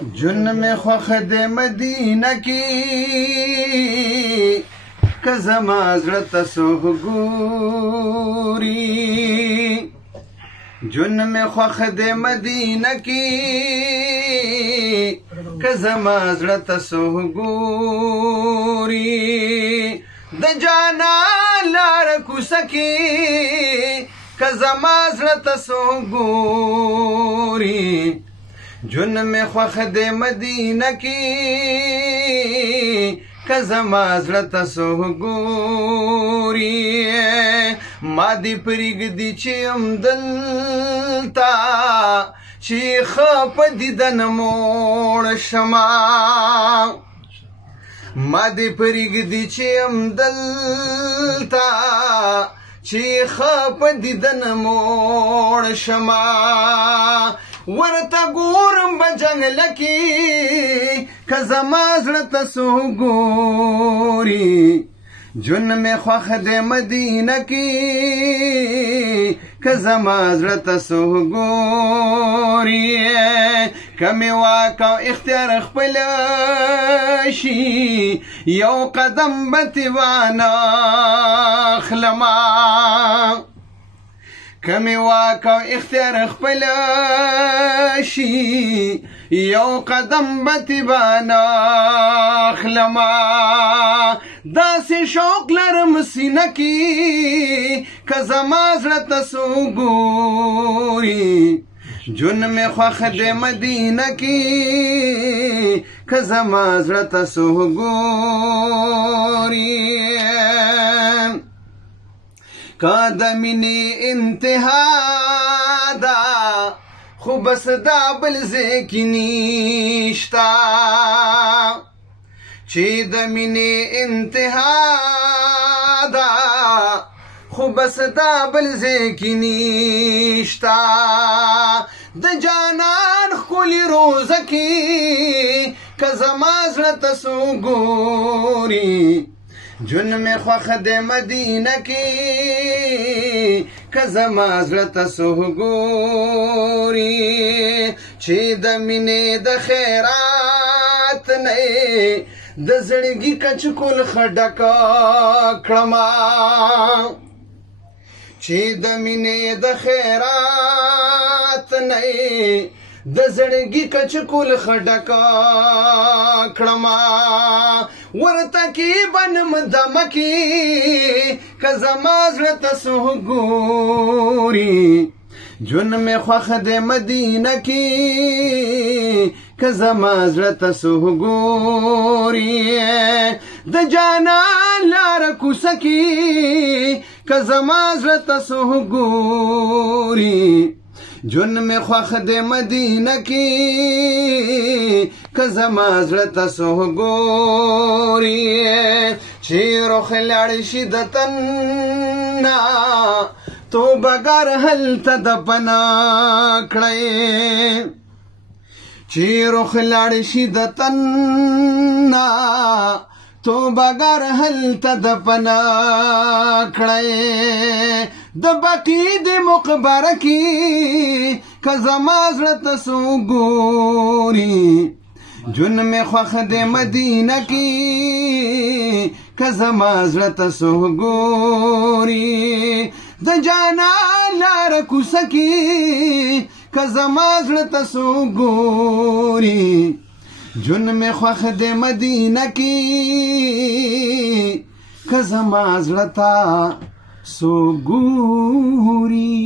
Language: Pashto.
جن میں خوخد مدینہ کی کزما زړه سوه ګوري جن میں خوخد مدینہ کی کزما زړه سوه ګوري د جانا لار کوسکی کزما زړه سوه ګوري جن میں خوخد مدینہ کی کزما زړه سوه ګوري ما دې پرېږدي چې یم دلته چې ښه په دیدن موړ شمه ما دې پرېږدي چې یم دلته چې ښه په دیدن موړ شمه ورته ګورم به جنګله کې که زما زړه سوه ګوري جن مې خوښ دی مدینه کې که زما زړه سوه ګوري که مې واک او اختیار خپل شي یو قدم به تې وانخلمه کمی واک او اختیار خپل شي یو قدم به تې وانخلمه داسې شوق لرم سینه کې که زما زړه سوه ګوري جن مې خوښ دی مدینه کې که زما زړه سوه ګوري که د مینې انتها ده خو بس دا بل ځای کې نشته چې د مینې انتها ده خو بس دا بل ځای کې نشته د جانان ښکلې روزه کې که زما زړه سوه ګوري جن میں خوښ دی مدینه کې که زما زړه سوه ګوري چې د مینې د خیرات نه د زړګي کچکول ښه ډکه کړمه چې د مینې د خیرات نه د زړګي کچکول ښه ډکه کړمه ورته کې بنم دمه کې که زما زړه سوه ګوري جن مې خوښ دی مدینه کې که زما زړه سوه ګوري د جانان لاره کوڅه کې که زما زړه سوه ګوري جن میں خوښ دی مدینه کې که زما زړه سوه ګوري چې رخ لاړ شي د تن نه توبهګر هلته دفنه کړئ چې رخ لاړ شي د تن نه توبهګر هلته دفنه کړئ د بقي د مقبره کې که زما زړه سوه ګوري جن مې خوښ دی مدینه کې که زما زړه سوه ګوري د جانان لاره کوڅه کې که زما زړه سوه ګوري جن مې خوښ دی مدینه کې که زما زړه سوه ګوري